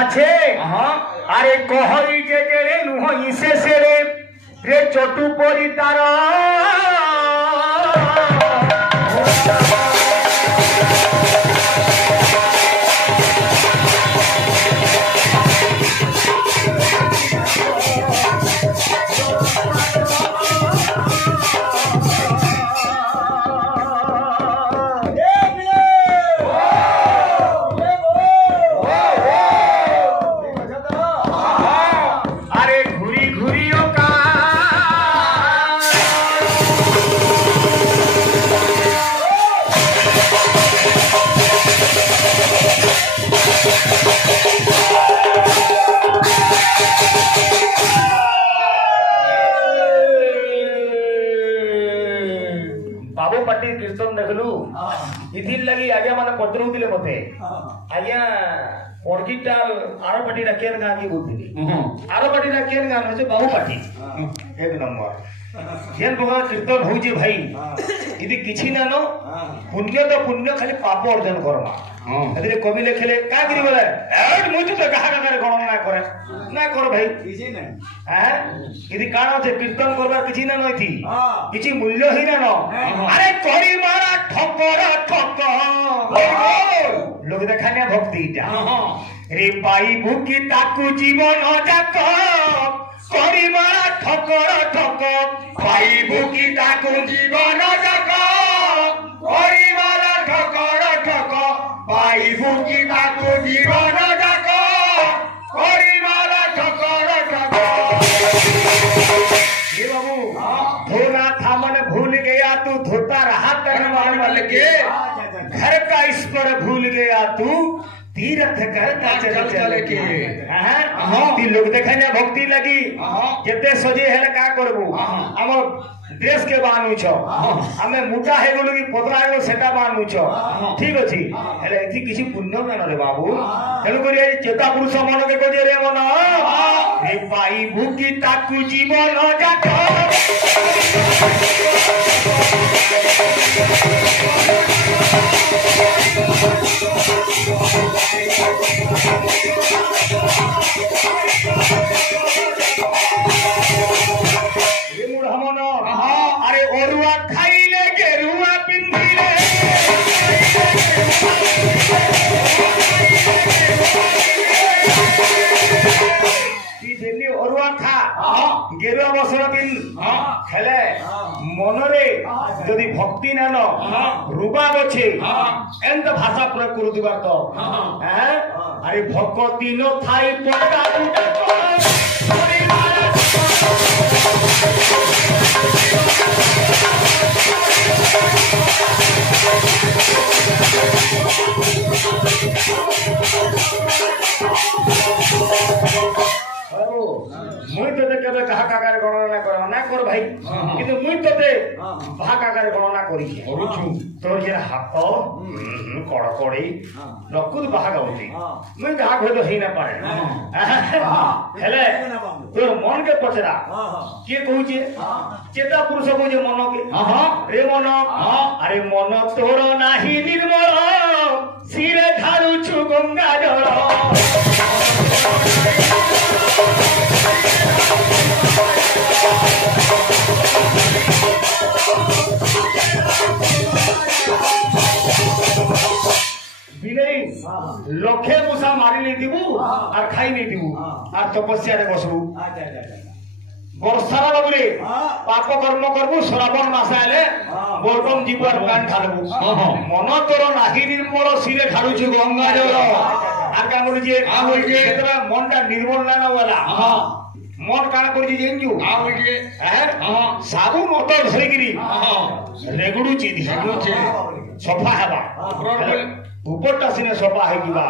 আছে আরে কহই যে রে নুহ ইসে সেরে রে চটু পরি তার कीर्तन देखलु इथिर लगी आज्ञा माने पचरउतिले मते आज्ञा पड़कीटा आरो पार्टी रा केन गा की बुद्धि आरो पार्टी रा केन गा होचे बाहु पार्टी एक नंबर जेन भगवान कीर्तन होई जे भाई इदि किछि ना नो पुण्य तो पुण्य खाली पाप अर्जन करमा एदिरे कवि लेखले का करी बोले एड मुझ तो कहा करे गणना ना करे ना कर भाई किछि ना हैं इदि काण छे कीर्तन करबा किछि ना नथि किछि मूल्य ही ना नो अरे करी मारा ठकर ठक लोग देखानिया भक्ति टा रे पाई भूकी ताकू जीवन जाक करी मारा ठकर ठक पाई भूकी ताकू जीवन जाक करी मारा ठकर ठक पाई भूकी ताकू जीवन जाक करी मारा ठकर ठक ये बाबू धोना था मन भूल गया तू धोता रहा तन वाले के घर का ईश्वर भूल गया तू तीर्थ करता चल के ती लोग देखने भक्ति लगी जते सजे हेले का करबू हम देश के बानु छ हमें मोटा हे बोलू कि पतरा हे सेटा बानु छ ठीक अछि हेले एथि किछि पुण्य ना रे बाबू हेलो करी चेता पुरुष मन के को जे रे मन रे पाई भूकी ताकू जीवन जाक अरे ओरुआ खाइले गेरुआ पिंधिले ओरुआ खा गेरुआ बसर दिन हेले मनरे यदि भक्ति नान रुबा गछे एंत भाषा प्रयोग करू दिबार तो अरे भक्ति न थाई पटा उटा मुई तो केबे कहा काकार गणना कर ना कर भाई किंतु मुई तो भा काकार गणना करी करूछु तोर जे हाथ कड़कड़ी नकुल बाहा गाउती मुई कहा होय तो हेई ना पाए हेले तोर मन के पचरा के कहू जे चेता पुरुष को जे मन के रे मन अरे मन तोर नाही निर्मल सिरे ढाळुछु गंगा जल लखे मुसा मारी नहीं दीबू और खाई नहीं दीबू और तपस्या रे बसबू वर्षार बाबूरे पाप कर्म करबू श्रावण मास आले बोलबम जीवर कान खालबू मन तोर नाही निर्मल सिरे ढाळुछु गंगा जल आ का बोल जे केतरा मनटा निर्मल ना वाला मन काना कर जेंजू साबुन अत धरिगिरी रेगुडू चिदी सफा हेबा ऊपरटा सिने सफा है किबा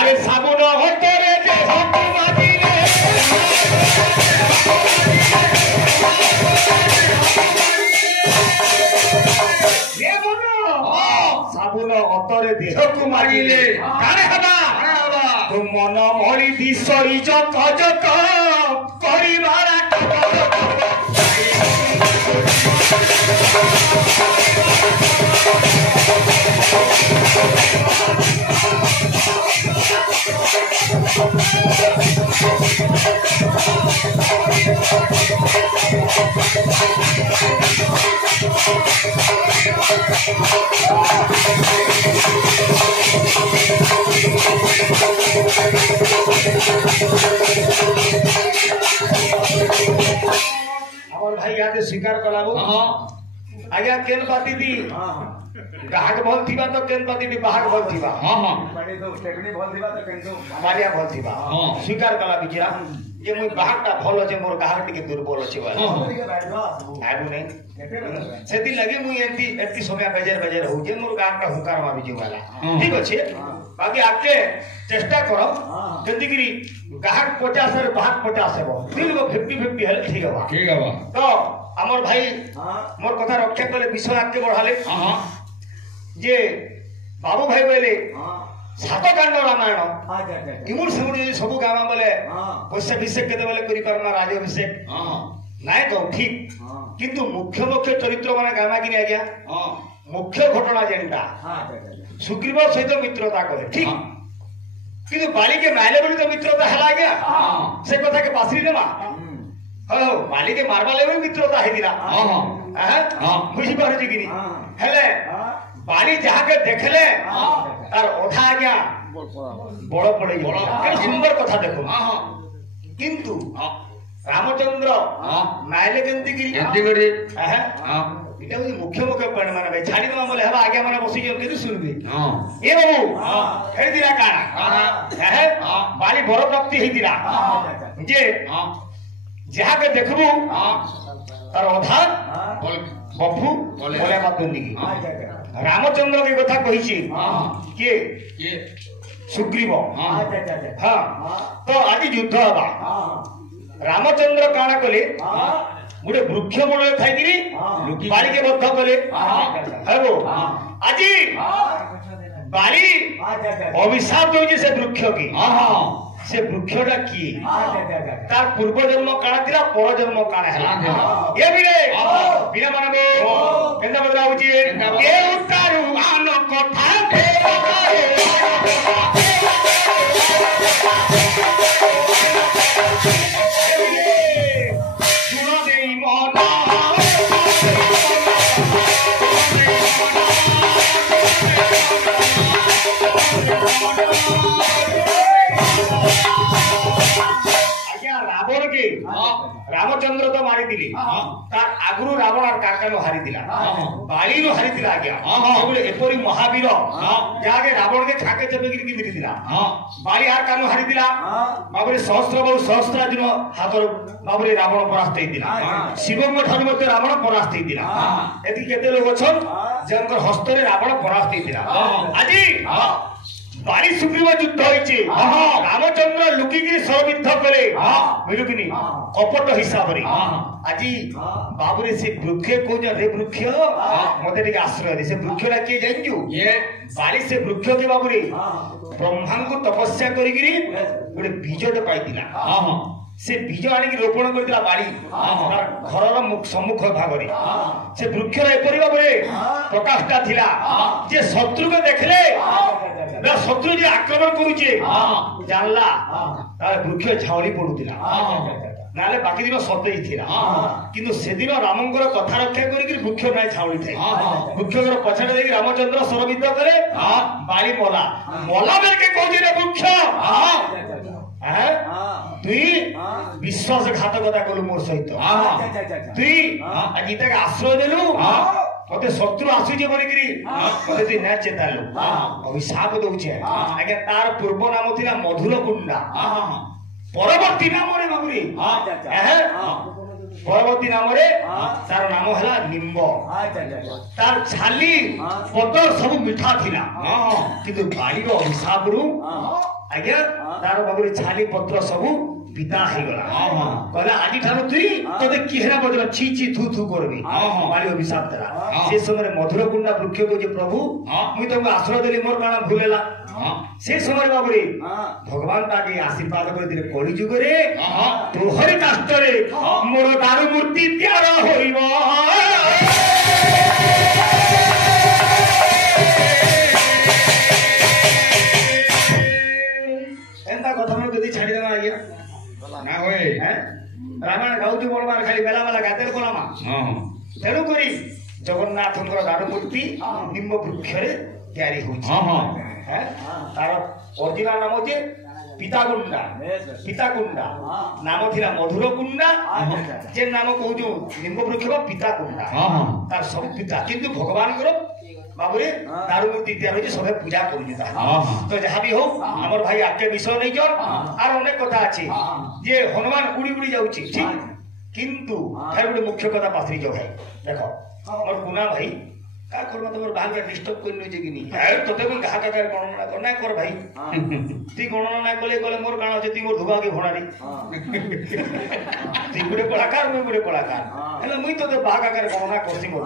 अरे साबुन हतरे जे हतु मादिले ये बोलो साबुन अतरे देहकु मारिले काने हेबा तो मन मरी दिसई जक जक करी मारा टक कलाबू आज्ञा केन पाती दी गाहक भल थिबा तो केन पाती दी बाहक भल थिबा बड़ी तो टेक्निक भल दिबा तो केन तो मारिया भल थिबा स्वीकार कला बिचिरा जे मुई बाहकटा भल अछि मोर गाहक टिके दुर्बल अछि वाला आबु नै सेति लगे मुई एति समय बेजर हो जे मोर गाहकटा हुकार माबि जे वाला ठीक अछि बाकी आके चेष्टा करो जल्दी गिरी गाहक 50 और बाहक 50 हेबो दिल को 50-50 हेले ठीक हेबा तो हमर भाई मोर कथा रक्षा कले विषय आके बढ़ाले जे बाबू भाई बोले सात कांड रामायण इमुर सेमुर जे सब गामा बोले वैश्याभिषेक केते बोले करि परना राज्याभिषेक नाय तो ठीक किंतु मुख्य मुख्य चरित्र माने गामा कि आज्ञा मुख्य घटना जेंटा सुग्रीव सहित मित्रता करे ठीक किंतु बाली के माइले बोली तो मित्रता हला आज्ञा से कथा के पासरी नेमा हो बाली के मारबा ले मित्रता हे दिला बुझी पारे कि हेले बाली जहाँ के देखले तार ओठा आज्ञा बड़ पड़े सुंदर कथा देखो किंतु रामचंद्र माइले केंती गिरी इटा मुख्य मुख्य पॉइंट माने भाई छाड़ी दमा बोले हबा आज्ञा माने बसी जो केदि सुनबे ए बाबू हे दिला काना हे बाली बड़ प्राप्ति हे दिला जे जहाँ के देखबू तार ओठा बफू बोले बात बंदी की रामचंद्र की कथा कही किए सुग्रीव हाँ तो आज युद्ध हवा रामचंद्र काना कले गोटे वृक्ष मूल थी बाड़ी के बद्ध कले हेबो आज बाड़ी अभिशाप दौर से वृक्ष की से वृक्षटा किए तार पूर्व जन्म काना थिला पर जन्म काना हला ए बिरे बिना मानबो केंदा बदला होची ए उतारू आन कथा सुनो देई मोना रावण के रामचंद्र तो मारी दिले तार आगुरु रावण और काकानो हारी दिला बाली नो हारी दिला आज्ञा बोले एपरी महावीर जागे रावण के खाके चपेगिरी की मिली दिला बाली हार कानो हारी दिला बाबरे सहस्त्र बहु सहस्त्रार्जुन हातर बाबरे रावण परास्त हे दिला शिवम ठानु मते रावण परास्त हे दिला एति केते लोग छन जंकर हस्तरे रावण परास्त हे दिला आजी बाली सुग्रीव युद्ध होइचे रामचंद्र लुकिगिरी सरविद्ध करे मिलुकिनी कपट हिसाब रे आजी बाबुरे से वृक्ष को रे वृक्ष मते टिक आश्रय दे से वृक्षला के जानजु ये बाली से वृक्ष के बाबुरे ब्रह्मा को तपस्या करिगिरी गोटे बीज तो पाई दिला से बीज आनी रोपण करदिला बाली घरर सम्मुख भाग रे से वृक्ष एपरि बाबुरे प्रकाशटा थिला जे शत्रु के देखले ना शत्रु जे आक्रमण करूचे जानला तार वृक्ष झाउली पडुतिला नाले बाकी दिन सते थिला किंतु से दिन रामंकर कथा रक्षा करिक वृक्ष नाय झाउली थे वृक्षकर पछाडे देकी रामचंद्र सरविद्ध करे बाली मोला मोला बेके कहजे रे वृक्ष तुई विश्वासघातकता कलु मोर सहित तुई आज तक आश्रय देलु मते शत्रु आसुजे बोलिकरी मते तुई ना चेतालु अभिशाप दउछे आगे तार पूर्व नाम थिला मधुरकुंडा परवर्ती नाम रे बाबुरी परवर्ती नाम रे तार नाम हला निम्ब तार छाली पतर सब मिठा थिला किंतु बाली रो अभिशाप रु आज्ञा तार बाबुरी छाली पत्र सब पिता हे गला कहला आदि ठानो तुई तोते किहरा बदल छी छी थू थू करबी बाली अभिशाप दरा से समय मधुरकुंडा वृक्ष को जे प्रभु मुई तुमको आश्रय देली मोर काना भूलेला से समय बाबुरी भगवान ताके आशीर्वाद कर दिले कली जुग रे तोहरी काष्ट रे मोर दारू मूर्ति त्यार होइबो एंता कथा में कदी छाड़ी देना आज्ञा ना होए रामायण गाउती बोलबार खाली बेला बेला गातेर कोलामा तेणु करी जगन्नाथंकर दारू मूर्ति निम्ब वृक्ष रे तयारी होइछ तार ओरिजिनल नाम होचे ପିତାକୁଣ୍ଡା ପିତାକୁଣ୍ଡା ନାମ ଥିଲା ମଧୁର କୁଣ୍ଡା ଯେ ନାମ କହୁଛୁ ନିମ୍ବ ବୃକ୍ଷ ପିତାକୁଣ୍ଡା ତାର ସବୁ ପିତା କିନ୍ତୁ ଭଗବାନଙ୍କର ବାବୁରେ ଦାରୁ ମୂର୍ତ୍ତି ତିଆରି ହଉଛି ସବେ ପୂଜା କରୁଛୁ ତ ଯାହା ବି ହଉ ଆମର ଭାଇ ଆକେ ବିଷୟ ନେଇଛ আর অনেক কথা আছে যে হনুমান উড়ি উড়ি যাଉଛି ঠিক কিন্তু ফের গোটে মুখ্য কথা পাত্রী যাও ভাই দেখো আমার গুনা ভাই কা করবা তোমার বাহাকে ডিস্টার্ব করে নিয়েছে কি নি তোতে বল ঘা কাকার গণনা কর না কর ভাই তুই গণনা না করলে গলে মোর গান আছে তুই মোর ধুবাকে ভণারি তুই গোটে কলাকার মুই গোটে কলাকার হেলে মুই তোতে বাহা কাকার গণনা করছি মোর